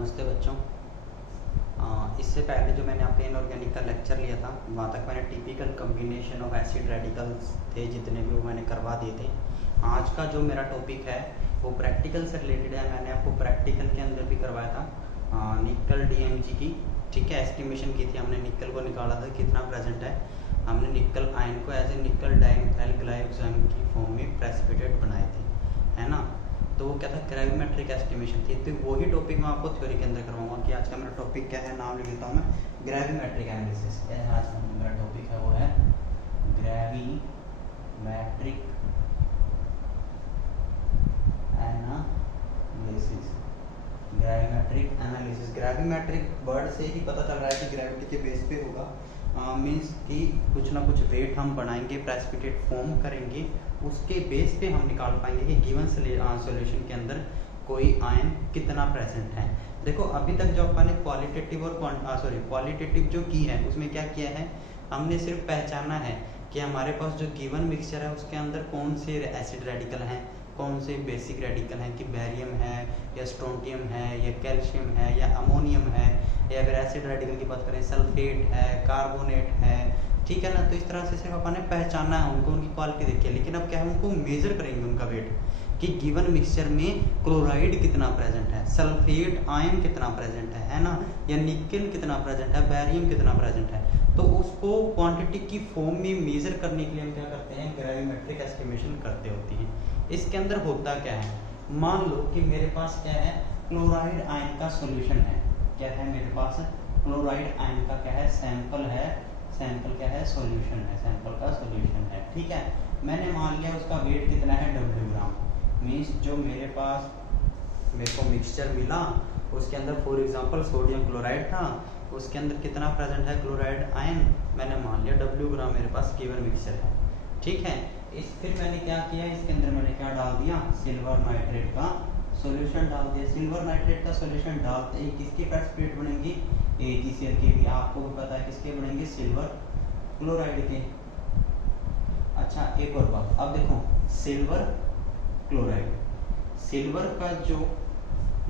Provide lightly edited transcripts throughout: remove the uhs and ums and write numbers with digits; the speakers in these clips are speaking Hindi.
नमस्ते बच्चों। इससे पहले जो मैंने आपके इनऑर्गेनिक का लेक्चर लिया था वहाँ तक मैंने typical combination of acid radicals थे जितने भी वो मैंने करवा दिए थे। आज का जो मेरा टॉपिक है वो प्रैक्टिकल से रिलेटेड है। मैंने आपको प्रैक्टिकल के अंदर भी करवाया था निकल डीएमजी की, ठीक है, एस्टिमेशन की थी हमने। निकल को निकाला था कितना प्रेजेंट है। हमने निकल आयन को एज ए निकल डाइमिथाइल ग्लाइकोसाइड की फॉर्म में प्रेसिपिटेट बनाए थे, है ना। तो वो क्या था, ग्रेविमेट्रिक एस्टिमेशन थी। तो वही टॉपिक मैं आपको थ्योरी के अंदर करवाऊंगा कि आज का मेरा टॉपिक क्या है। नाम लिख लेता हूँ मैं, ग्रेविमेट्रिक एनालिसिस। क्या है आज का मेरा टॉपिक है, वो है gravimetric analysis. Gravimetric analysis, gravimetric word से ही पता चल रहा है कि ग्रेविटी के बेस पे होगा। मीन्स कि कुछ ना कुछ वेट हम बनाएंगे, प्रेसिपिटेट फॉर्म करेंगे, उसके बेस पे हम निकाल पाएंगे कि गिवन सॉल्यूशन के अंदर कोई आयन कितना प्रेजेंट है। देखो अभी तक जो अपन ने क्वालिटेटिव और क्वालिटेटिव जो की है उसमें क्या किया है, हमने सिर्फ पहचाना है कि हमारे पास जो गिवन मिक्सचर है उसके अंदर कौन से एसिड रेडिकल हैं, कौन से बेसिक रेडिकल हैं, कि बैरियम है या स्ट्रोंटियम है या कैल्शियम है या अमोनियम है, या फिर एसिड रेडिकल की बात करें सल्फेट है, कार्बोनेट है, ठीक है ना। तो इस तरह से सिर्फ अपन ने पहचाना है उनको, उनकी क्वालिटी देखी है। लेकिन अब क्या है, उनको मेजर करेंगे उनका वेट कि गिवन मिक्सचर में क्लोराइड कितना प्रेजेंट है, सल्फेट आयन कितना प्रेजेंट है ना, या निकेल कितना प्रेजेंट है, बैरियम कितना प्रेजेंट है। तो उसको क्वांटिटी की फॉर्म में मेजर करने के लिए हम क्या करते हैं, ग्रेविमेट्रिक एस्टिमेशन करते होती हैं। इसके अंदर होता क्या है, मान लो कि मेरे पास क्या है, क्लोराइड आयन का सॉल्यूशन है। क्या है मेरे पास, क्लोराइड आयन का क्या है, सैंपल है। सैंपल क्या है, सॉल्यूशन है, सैंपल का सॉल्यूशन है, ठीक है। मैंने मान लिया उसका वेट कितना है, W ग्राम। मीन्स जो मेरे पास मेरे को मिक्सचर मिला उसके अंदर फॉर एग्जांपल सोडियम क्लोराइड था, उसके अंदर कितना प्रेजेंट है क्लोराइड आयन, मैंने मान लिया W ग्राम मेरे पास गिवन मिक्सचर है, ठीक है। फिर मैंने क्या किया, इसके अंदर मैंने क्या डाल दिया, सिल्वर नाइट्रेट का सॉल्यूशन डाल दिया। सिल्वर नाइट्रेट का सॉल्यूशन डालते ही किसके प्रेसिपिटेट बनेंगे, AgCl के भी आपको भी पता है किसके बनेंगे, सिल्वर क्लोराइड के। अच्छा एक और बात, अब देखो सिल्वर क्लोराइड, सिल्वर का जो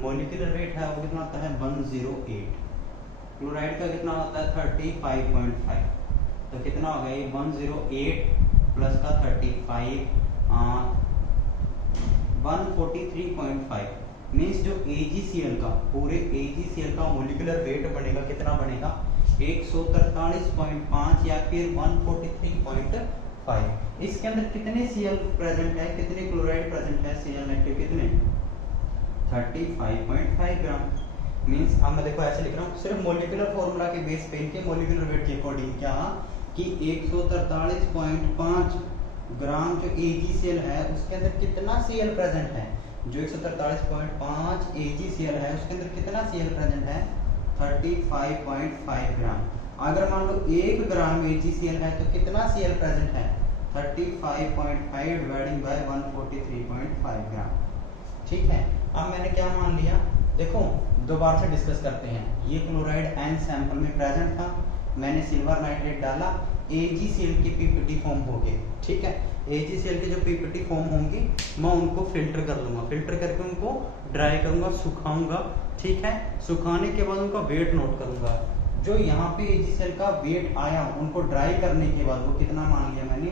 मॉलिक्यूलर वेट है वो कितना होता है 108, क्लोराइड का कितना होता है 35.5। तो कितना हो गया ये 108 प्लस का 35 143.5। मीन्स जो AgCl का, पूरे AgCl का मॉलिक्यूलर वेट बनेगा कितना बनेगा 143.5 या फिर 143.5। इसके अंदर कितने Cl प्रेजेंट है, कितने क्लोराइड प्रेजेंट है, Cl नेगेटिव कितने 35.5 ग्राम। मीन्स अब मैं देखो ऐसे लिख रहा हूँ सिर्फ मॉलिक्यूलर फॉर्मूला के बेस पे इनके मॉलिक्यूलर वेट के अकॉर्डिंग क्या कि 143.5 ग्राम जो AgCl है उसके अंदर कितना Cl प्रेजेंट है, जो 143.5 AgCl है उसके अंदर कितना Cl प्रेजेंट है 35.5 ग्राम। अगर मान लो 1 ग्राम AgCl है तो कितना Cl प्रेजेंट है 35.5 डिवाइडिंग बाय 143.5 ग्राम, ठीक है। अब मैंने क्या मान लिया, देखो दोबारा से डिस्कस करते हैं। ये क्लोराइड आयन सैंपल में प्रेजेंट था, मैंने सिल्वर नाइट्रेट डाला, AgCl के PPT फॉर्म हो गए, ठीक है। AgCl के जो PPT फॉर्म होंगे मैं उनको फिल्टर कर लूंगा, फिल्टर करके उनको ड्राई करूंगा, सुखाऊंगा, ठीक है। सुखाने के बाद उनका वेट नोट करूंगा। जो यहाँ पे AgCl का वेट आया उनको ड्राई करने के बाद वो कितना मान लिया मैंने,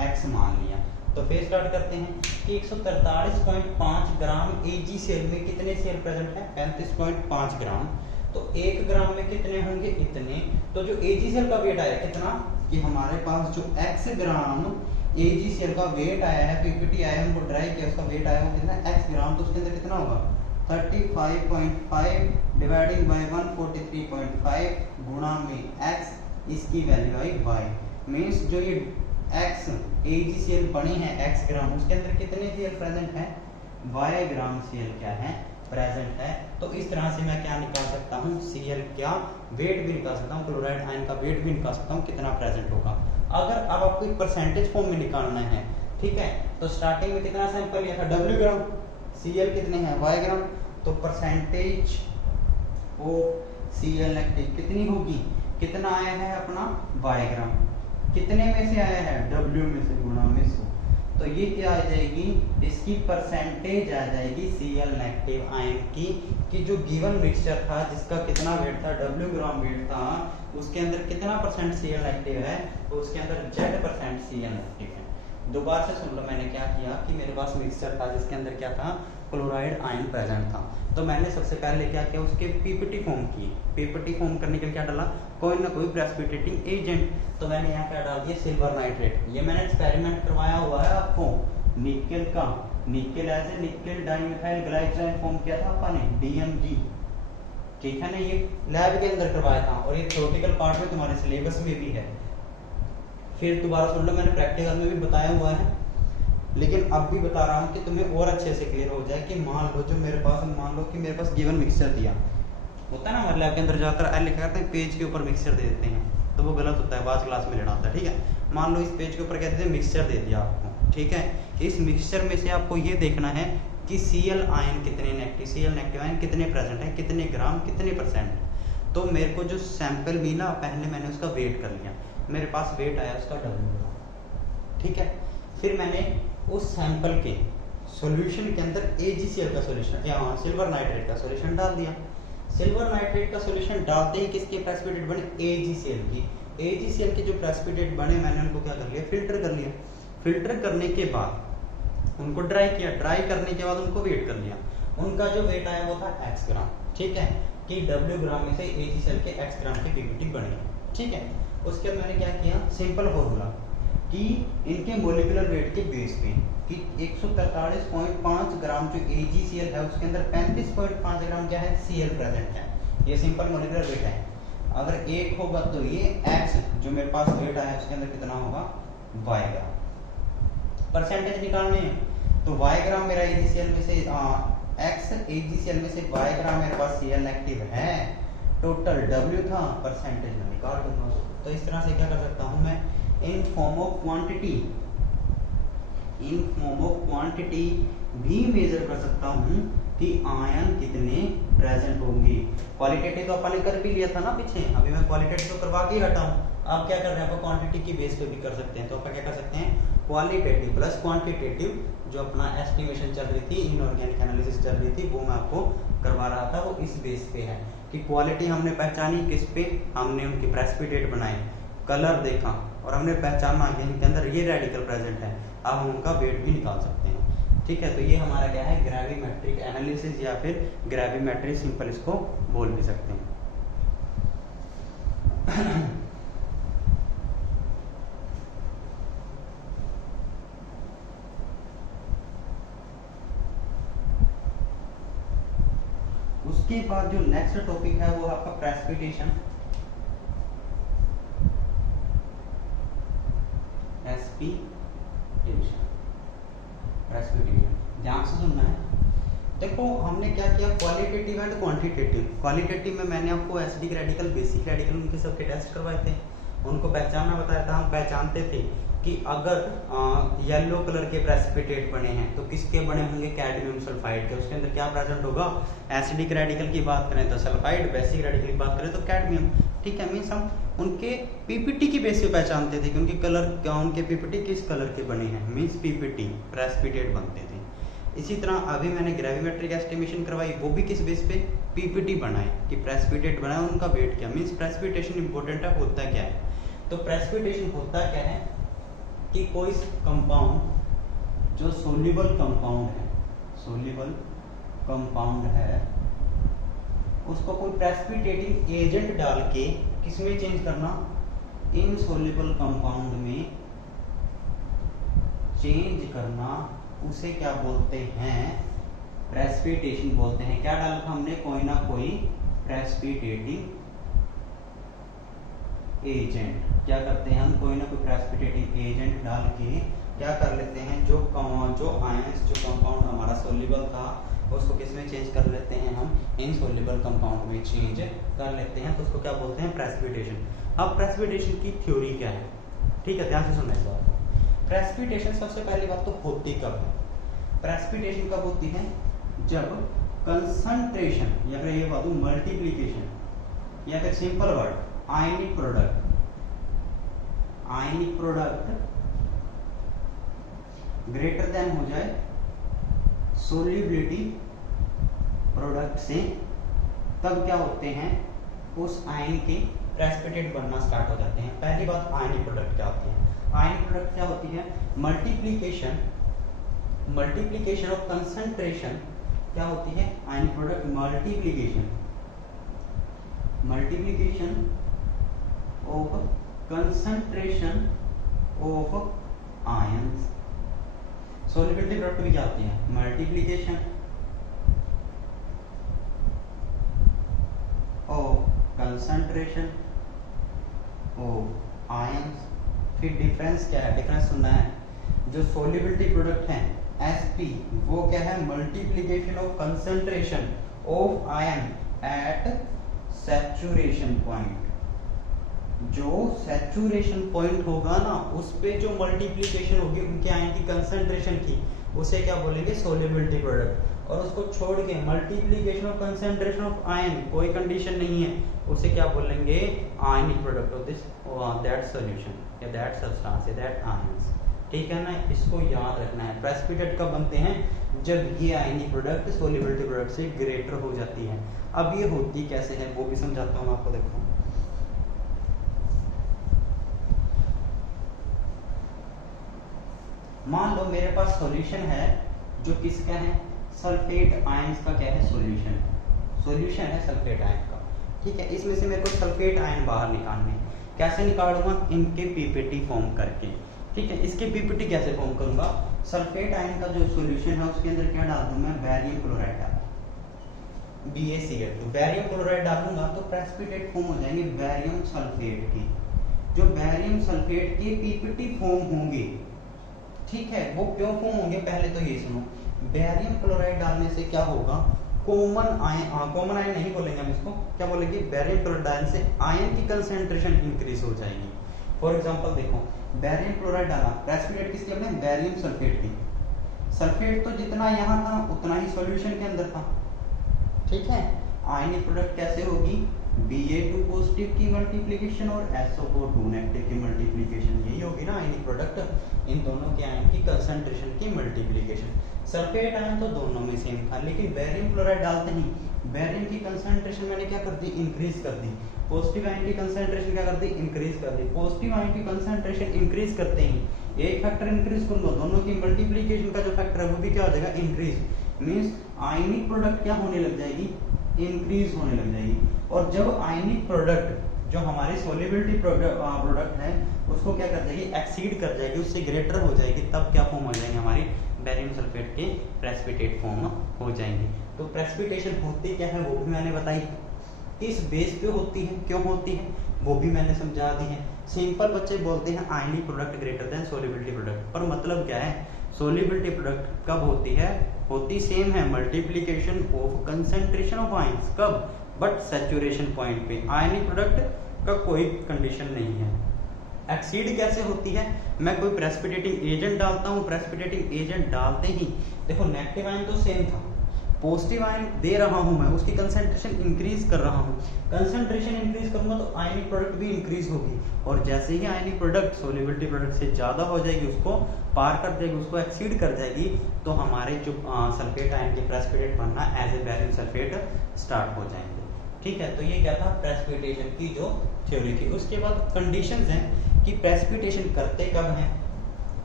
X मान लिया। तो फिर स्टार्ट करते हैं कि 143.5 ग्राम AgCl में कितने Cl प्रेजेंट है 35.5 ग्राम। तो 1 ग्राम में कितने होंगे, इतने। तो जो AgCl का वेट आया कितना, कि हमारे पास जो X ग्राम AgCl का वेट आया है, PPT आया, हमको ड्राई किया, उसका वेट आया वो कितना X ग्राम। तो उसके अंदर कितना होगा 35.5 डिवाइडिंग बाय 143.5 गुणा में X, इसकी वैल्यू आई Y। मीन्स जो ये X AgCl बनी है X ग्राम, उसके अंदर कितने Cl प्रेजेंट है, Y ग्राम Cl क्या है प्रेजेंट है। तो इस तरह से मैं क्या निकाल सकता हूँ, Cl क्या वेट भी निकाल सकता हूँ, क्लोराइड आयन का वेट भी निकाल सकता हूँ कितना प्रेजेंट होगा। अगर अब आपको एक परसेंटेज फॉर्म में निकालना है, ठीक है, तो स्टार्टिंग में कितना सैंपल लिया था W ग्राम, Cl कितने हैं Y ग्राम। तो परसेंटेज ऑफ Cl नेगेटिव कितनी होगी, कितना आया है अपना Y ग्राम, कितने में से आया है W में से गुणा में 100। तो ये क्या आ जाएगी, इसकी परसेंटेज आ जाएगी Cl नेगेटिव आयन की, कि जो गिवन मिक्सचर था जिसका कितना वेट था, W ग्राम वेट था, उसके अंदर कितना परसेंट Cl नेगेटिव है, तो उसके अंदर Z% Cl नेगेटिव है। दोबारा से सुन लो, मैंने क्या किया कि मेरे पास मिक्सचर था जिसके अंदर क्या था, क्लोराइड आयन प्रेजेंट था। तो मैंने सबसे पहले क्या किया, उसके पीपीटी फॉर्म की। पीपीटी फॉर्म करने के लिए क्या डाला, कोई ना कोई प्रेसिपिटेटिंग एजेंट। तो मैंने यहाँ क्या डाल दिया, सिल्वर नाइट्रेट। ये मैंने एक्सपेरिमेंट करवाया हुआ है आपको, निकेल का, nickel as a nickel dimethyl glyceride form किया था अपन ने, DMG, ठीक है ना। ये लैब के अंदर करवाया था और ये थ्योरेटिकल पार्ट में तुम्हारे सिलेबस में भी है। फिर दोबारा सुन लो, मैंने प्रैक्टिकल में भी बताया हुआ है, लेकिन अब भी बता रहा हूँ कि तुम्हें और अच्छे से क्लियर हो जाए कि मान लो जो मेरे पास, मान लो कि मेरे पास गिवन मिक्सचर दिया होता है ना, हमारे लैब के अंदर जाकर लिखा करते हैं पेज के ऊपर मिक्सचर दे देते हैं, तो वो गलत होता है, बाद क्लास में लेना होता है, ठीक है। मान लो इस पेज के ऊपर कहते हैं मिक्सचर दे दिया आपको, ठीक है। इस मिक्सचर में से आपको ये देखना है कि Cl आयन कितने नेगेटिव, Cl नेगेटिव आयन कितने प्रेजेंट है, कितने ग्राम, कितने %। तो मेरे को जो सैंपल मिला, पहले मैंने उसका वेट कर लिया, मेरे पास वेट आया उसका W, ठीक है। फिर मैंने उस सैंपल के सॉल्यूशन के अंदर AgCl का सॉल्यूशन या सिल्वर नाइट्रेट का सॉल्यूशन डाल दिया। सिल्वर नाइट्रेट का सॉल्यूशन डालते ही किसके प्रेसिपिटेट बने, AgCl की। AgCl के जो प्रेसिपिटेट बने, मैंने उनको क्या कर लिया, फिल्टर कर लिया। फिल्टर करने के बाद उनको ड्राई किया, ड्राई करने के बाद उनको वेट कर लिया। उनका जो वेट आया वो था x ग्राम, ठीक है, कि W ग्राम में से AgCl के x ग्राम के पीपीटी बने, ठीक है। उसके बाद मैंने क्या किया, सिंपल फॉर्मूला कि इनके मोलिकुलर वेट के बेस पे कि 143.5 ग्राम जो AgCl है उसके अंदर 35.5 ग्राम क्या है, Cl प्रेजेंट है। ये सिंपल मोलिकुलर वेट है। अगर 1 होगा तो ये x जो मेरे पास वेट आया उसके अंदर कितना होगा, y ग्राम। परसेंटेज निकालने हैं तो y ग्राम मेरा AgCl में से x AgCl में से y ग्राम मेरे पास Cl नेगेटिव है, टोटल W था, परसेंटेज में निकाल दूंगा। तो इस तरह से क्या कर सकता हूँ मैं, इन फॉर्म ऑफ क्वांटिटी भी मेजर कर सकता हूँ कि आयन कितने प्रेजेंट होंगे। क्वालिटेटिव तो अपन ने कर भी लिया था ना पीछे, अभी मैं क्वालिटेटिव तो करवा के हटा हूँ। अब क्या कर रहे हैं, आप क्वांटिटी की बेस पे भी कर सकते हैं। तो अपन क्या कर सकते हैं, क्वालिटेटिव प्लस क्वांटिटेटिव, जो अपना एस्टिमेशन चल रही थी, इनऑर्गेनिक एनालिसिस चल रही थी, वो मैं आपको करवा रहा था, वो इस बेस पे है कि क्वालिटी हमने पहचानी किस पे, हमने उनके प्रेसिपिटेट बनाए, कलर देखा और हमने पहचाना कि इनके अंदर ये रेडिकल प्रेजेंट है, अब हम उनका वेट भी निकाल सकते हैं, ठीक है। तो ये हमारा क्या है, ग्रेविमेट्रिक एनालिसिस या फिर ग्रेविमेट्री, सिंपल इसको बोल भी सकते हैं। उसके बाद जो नेक्स्ट टॉपिक है वो आपका प्रेसिपिटेशन, प्रेसिपिटेशन, ध्यान से सुनना है। देखो हमने क्या किया, क्वालिटेटिव एंड क्वांटिटेटिव। क्वालिटेटिव में मैंने आपको एसिडिक रेडिकल, बेसिक रेडिकल, उनके सबके टेस्ट करवाए थे, उनको पहचानना बताया था। हम पहचानते थे कि अगर येलो कलर के प्रेसिपिटेट बने हैं तो किसके बने होंगे, कैडमियम सल्फाइड के। उसके अंदर क्या प्रेजेंट होगा, एसिडिक रेडिकल की बात करें तो सल्फाइड, बेसिक रेडिकल की बात करें तो कैडमियम, ठीक है। मीन्स हम उनके पीपीटी की बेस पे पहचानते थे कि उनके कलर क्या, उनके पीपीटी किस कलर के बने हैं, मीन्स पीपीटी प्रेसिपिटेट बनते थे। इसी तरह अभी मैंने ग्रेविमेट्रिक एस्टिमेशन करवाई, वो भी किस बेस पे, पीपीटी बनाए कि प्रेसिपिटेट बनाए, उनका वेट क्या, मीन्स प्रेसिपिटेशन इंपॉर्टेंट है, होता क्या है। तो प्रेसिपिटेशन होता क्या है कि कोई कंपाउंड जो सोल्यूबल कंपाउंड है, सोल्यूबल कंपाउंड है, उसको कोई प्रेसिपिटेटिंग एजेंट डाल के किसमें चेंज करना, इनसोल्यूबल कंपाउंड में चेंज करना, उसे क्या बोलते हैं, प्रेसिपिटेशन बोलते हैं। क्या डाला था हमने, कोई ना कोई प्रेसिपिटेटिंग एजेंट। क्या करते हैं हम, कोई ना कोई प्रेसिपिटेटिंग एजेंट डाल के क्या कर लेते हैं, जो आयंस, जो कंपाउंड हमारा सोल्यूबल था उसको किसमें चेंज कर लेते हैं, हम इनसोल्यूबल कंपाउंड में चेंज कर लेते हैं। तो उसको क्या बोलते हैं, प्रेसिपिटेशन। अब प्रेसिपिटेशन की थ्योरी क्या है, ठीक है, ध्यान से सुनना इस बात को। प्रेसिपिटेशन सबसे पहली बात तो होती कब है, प्रेसिपिटेशन कब होती है, जब कंसंट्रेशन या फिर ये बात मल्टीप्लीकेशन या फिर simple word ionic product greater than हो जाए सोल्यूबिलिटी प्रोडक्ट से, तब क्या होते हैं, उस आयन के प्रेसिपिटेट बनना स्टार्ट हो जाते हैं। पहली बात, आयनिक प्रोडक्ट क्या होती है? आयनिक प्रोडक्ट क्या होती है? मल्टीप्लिकेशन ऑफ कंसंट्रेशन क्या होती है? Ionic product multiplication of concentration of ions. Solubility product भी क्या होती है? Multiplication of concentration of ions. फिर डिफरेंस क्या है? डिफरेंस सुनना है। जो सोल्युबिलिटी प्रोडक्ट है Sp, वो क्या है? Multiplication of concentration of ion at saturation point. जो सैचुरेशन पॉइंट होगा ना, उस पे जो मल्टीप्लिकेशन होगी उनके आयन की कंसंट्रेशन की, उसे क्या बोलेंगे? Solubility product. और उसको छोड़ के multiplication of concentration of ion, कोई कंडीशन नहीं है, उसे क्या बोलेंगे? Ionic product of this that solution या दैट सब्सटेंस या दैट आयंस। ठीक है ना, इसको याद रखना है। प्रेसिपिटेट कब बनते हैं? जब ये आयनिक प्रोडक्ट सोल्युबिलिटी प्रोडक्ट से ग्रेटर हो जाती है। अब ये होती कैसे है वो भी समझाता हूँ आपको। देखो, मान लो मेरे पास सॉल्यूशन है जो किसका है? सल्फेट आयंस का क्या है? सॉल्यूशन है सल्फेट आयन का। ठीक है, इसमें से मेरे को सल्फेट आयन बाहर निकालने। कैसे निकालूंगा? इनके पीपीटी फॉर्म करके। ठीक है, इसके पीपीटी कैसे फॉर्म करूंगा? सल्फेट आयन का जो सॉल्यूशन है उसके अंदर क्या डाल दूं मैं? बैरियम क्लोराइड डाल, BaCl2। बैरियम क्लोराइड डालूंगा तो प्रेसिपिटेट फॉर्म हो जाएंगे बैरियम सल्फेट के। जो बैरियम सल्फेट के पीपीटी फॉर्म होंगे, ठीक है, वो क्यों फॉर्म होंगे? पहले तो ये सुनो, बैरियम क्लोराइड डालने से क्या होगा? कॉमन आयन नहीं बोलेंगे हम इसको, क्या बोलेंगे? बैरियम क्लोराइड डालने से आयन की कंसंट्रेशन इंक्रीज हो जाएगी। फॉर एग्जांपल देखो, बैरियम क्लोराइड डाला, प्रेसिपिटेट किसकी हमने? बैरियम सल्फेट की। सल्फेट तो जितना यहाँ था उतना ही सॉल्यूशन के अंदर था। ठीक है, आयनिक प्रोडक्ट कैसे होगी? Ba2 पॉजिटिव की मल्टीप्लिकेशन और SO2 नेगेटिव की मल्टीप्लिकेशन, यही होगी ना आयनिक प्रोडक्ट। इन दोनों के आयन की कंसंट्रेशन की मल्टीप्लिकेशन। सल्फेट आयन तो दोनों में सेम था, लेकिन बैरियम क्लोराइड डालते ही बैरियम की कंसंट्रेशन मैंने क्या कर दी? इंक्रीज कर दी। पॉजिटिव आयन की कंसंट्रेशन क्या कर दी? इंक्रीज कर दी। पॉजिटिव आयन की कंसंट्रेशन इंक्रीज करते ही एक फैक्टर इंक्रीज कर लो, दोनों की मल्टीप्लिकेशन का जो फैक्टर है वो भी क्या हो जाएगा? इंक्रीज। मींस आयनिक प्रोडक्ट क्या होने लग जाएगी? इंक्रीज होने लग जाएगी। और जब आयनिक प्रोडक्ट जो हमारी सोल्युबिलिटी प्रोडक्ट है उसको क्या कर जाएगी? एक्सीड कर जाएगी, उससे ग्रेटर हो जाएगी, तब क्या फॉर्म हो जाएंगे? हमारी बैरियम सल्फेट के प्रेसिपिटेट फॉर्म हो जाएंगे। तो प्रेसिपिटेशन होती क्या है वो भी मैंने बताई, किस बेस पे होती है, क्यों होती है वो भी मैंने समझा दी है। सिंपल बच्चे बोलते हैं ionic product greater than solubility product, पर मतलब क्या है? सोल्युबिलिटी प्रोडक्ट कब होती है? होती सेम है, multiplication of concentration of ions. कब? बट सैचुरेशन पॉइंट पे। आयनिक प्रोडक्ट का कोई कंडीशन नहीं है। एक्सीड कैसे होती है? मैं कोई प्रेसिपिटेटिंग एजेंट डालता हूँ, प्रेसिपिटेटिंग एजेंट डालते ही देखो नेगेटिव आयन तो सेम था, पॉजिटिव आयन दे रहा हूं मैं, उसकी कंसंट्रेशन इंक्रीज कर रहा हूं। कंसंट्रेशन इंक्रीज करूंगा तो आयनिक प्रोडक्ट भी इंक्रीज होगी, और जैसे ही आयनिक प्रोडक्ट सोल्युबिलिटी प्रोडक्ट से ज्यादा हो जाएगी, उसको पार कर जाएगी, उसको एक्सीड कर जाएगी, तो हमारे जो सल्फेट आयन के प्रेसिपिटेट बनना as a barium sulphate start हो जाएंगे। ठीक है, तो ये क्या था? प्रेसिपिटेशन की जो थ्योरी थी। उसके बाद कंडीशंस हैं कि प्रेसिपिटेशन करते कब हैं,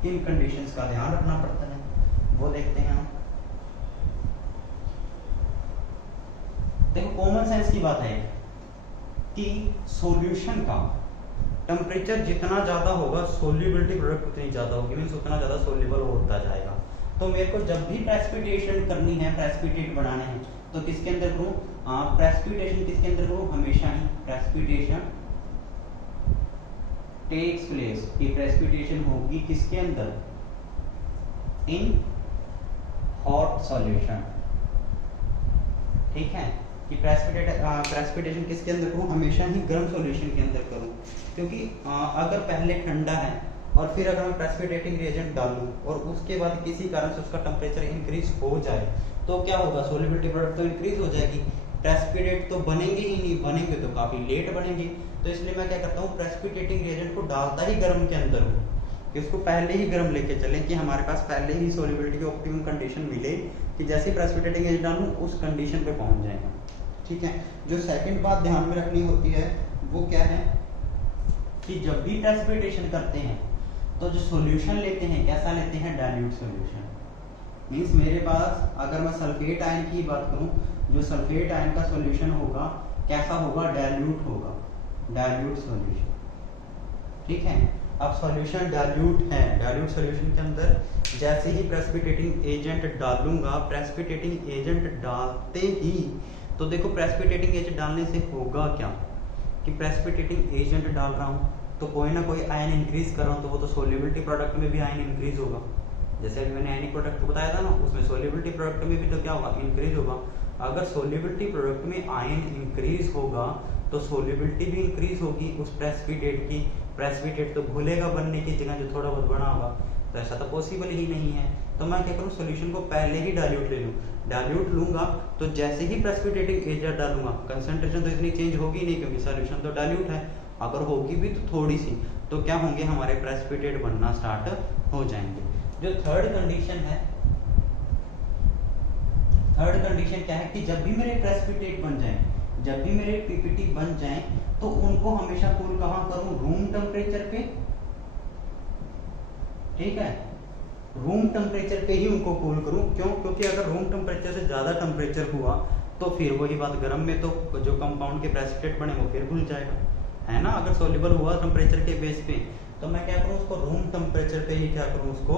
किन कंडीशंस का ध्यान रखना पड़ता है, वो देखते हैं हम। देखो, कॉमन सेंस की बात है कि सॉल्यूशन का टेम्परेचर जितना ज्यादा होगा सोल्यूबिलिटी प्रोडक्ट उतनी ज्यादा होगी, मींस उतना ज्यादा सोल्यूबल होता जाएगा। तो मेरे को जब भी प्रेसिपिटेशन करनी है, प्रेसिपिटेट बनाने हैं, तो किसके अंदर करूं? प्रेसिपिटेशन किसके अंदर करूं? हमेशा ही प्रेसिपिटेशन टेक्स प्लेस, की प्रेसिपिटेशन होगी किसके अंदर? In hot solution. ठीक है, कि प्रेसिपिटेशन किसके अंदर करूं? हमेशा ही गर्म सॉल्यूशन के अंदर करूं, क्योंकि अगर पहले ठंडा है और फिर अगर मैं प्रेसिपिटेटिंग रिएजेंट डालूं और उसके बाद किसी कारण से उसका टेम्परेचर इंक्रीज हो जाए, तो क्या होगा? सोल्युबिलिटी प्रोडक्ट तो इंक्रीज हो जाएगी, प्रेसिपिटेट तो बनेंगे ही नहीं, बनेंगे तो काफी लेट बनेंगे। तो इसलिए मैं क्या करता हूँ? प्रेसिपिटेटिंग रिएजेंट को डालता ही गर्म के अंदर हूँ, कि उसको पहले ही गर्म लेके चलें कि हमारे पास पहले ही सोलिबिलिटी की ऑप्टिमम कंडीशन मिले कि जैसे प्रेसिपिटेटिंग एजेंट डालूं उस कंडीशन पे पहुंच जाएगा। ठीक है, जो सेकंड बात ध्यान में रखनी होती है वो क्या है कि जब भी प्रेसिपिटेशन करते हैं तो जो सॉल्यूशन लेते हैं कैसा लेते हैं, डाइल्यूट सॉल्यूशन। मींस मेरे पास अगर मैं सल्फेट आयन की बात करूं, जो सल्फेट आयन का सॉल्यूशन होगा कैसा होगा, डाइल्यूट होगा, डाइल्यूट सॉल्यूशन। ठीक है, अब सॉल्यूशन डाइल्यूट है, डाइल्यूट सॉल्यूशन के अंदर जैसे ही प्रेसिपिटेटिंग एजेंट डालूंगा, प्रेसिपिटेटिंग एजेंट डालते ही तो देखो प्रेसिपिटेटिंग एजेंट डालने से होगा क्या कि प्रेसिपिटेटिंग एजेंट डाल रहा हूं तो कोई ना कोई आयन इंक्रीज कर रहा हूं, तो वो तो सोल्युबिलिटी प्रोडक्ट में भी आयन इंक्रीज होगा। जैसे अभी मैंने आयनिक प्रोडक्ट बताया था ना, उसमें सोल्युबिलिटी प्रोडक्ट में भी तो क्या होगा, इंक्रीज होगा। अगर सोल्युबिलिटी प्रोडक्ट में आयन इंक्रीज होगा तो सोल्युबिलिटी भी इंक्रीज होगी उस प्रेसिपिटेट की। प्रेसिपिटेट तो भूलेगा बनने की जगह जो थोड़ा बहुत बना होगा, तो ऐसा तो पॉसिबल ही नहीं है। तो मैं क्या करूं, सॉल्यूशन को पहले ही डाइल्यूट ले लूं। डाइल्यूट लूंगा तो जैसे ही प्रेसिपिटेटिंग एजेंट डालूंगा, कंसंट्रेशन तो इतनी चेंज होगी नहीं क्योंकि सॉल्यूशन तो डाइल्यूट है। अगर होगी भी तो थोड़ी सी, तो क्या होंगे, हमारे प्रेसिपिटेट बनना स्टार्ट हो जाएंगे। जो थर्ड कंडीशन है, थर्ड कंडीशन क्या है कि जब भी मेरे प्रेसिपिटेट बन जाए, जब भी मेरे पीपीटी बन जाए तो उनको हमेशा कूल कहां करूं, रूम टेम्परेचर पे। ठीक है, रूम टेम्परेचर पे ही उनको कूल करूं। क्यों, क्योंकि अगर रूम टेम्परेचर से ज्यादा टेम्परेचर हुआ तो फिर वही बात, गर्म में तो जो कंपाउंड के प्रेसिपिटेट बने वो फिर घुल जाएगा, है ना। अगर सोल्यूबल हुआ टेम्परेचर के बेस पे तो मैं क्या करूं, उसको रूम टेम्परेचर पे ही क्या करूं, उसको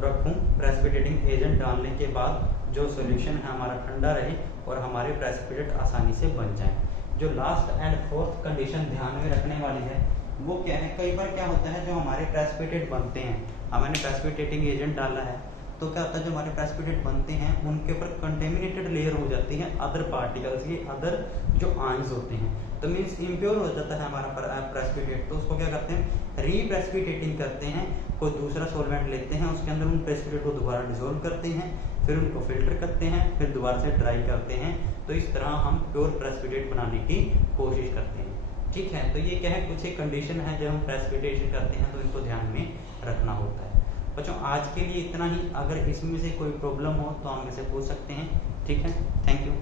रखूं। प्रेसिपिटेटिंग एजेंट डालने के बाद जो सॉल्यूशन है हमारा ठंडा रहे और हमारे प्रेसिपिटेट आसानी से बन जाए। जो लास्ट एंड फोर्थ कंडीशन ध्यान में रखने वाली है वो क्या है, कई बार क्या होता है जो हमारे प्रेसिपिटेट बनते हैं, हमने प्रेसिपिटेटिंग एजेंट डाला है तो क्या होता है जो हमारे प्रेसिपिटेट बनते हैं उनके ऊपर कंटेमिनेटेड लेयर हो जाती है अदर पार्टिकल्स की, अदर जो आयंस होते हैं, तो मींस इम्प्योर हो जाता है हमारा प्रेसिपिटेट। तो उसको क्या करते हैं, रीप्रेसिपिटेटिंग करते हैं, कोई दूसरा सॉल्वेंट लेते हैं, उसके अंदर उन प्रेसिपिटेट को दोबारा डिसॉल्व करते हैं, फिर उनको फिल्टर करते हैं, फिर दोबारा से ड्राई करते हैं। तो इस तरह हम प्योर प्रेसिपिटेट बनाने की कोशिश करते हैं। ठीक है, तो ये क्या है, कुछ एक कंडीशन है जब हम प्रेसिपिटेशन करते हैं तो इनको ध्यान में रखना होता है। बच्चों आज के लिए इतना ही, अगर इसमें से कोई प्रॉब्लम हो तो हम इसे पूछ सकते हैं। ठीक है, थैंक यू।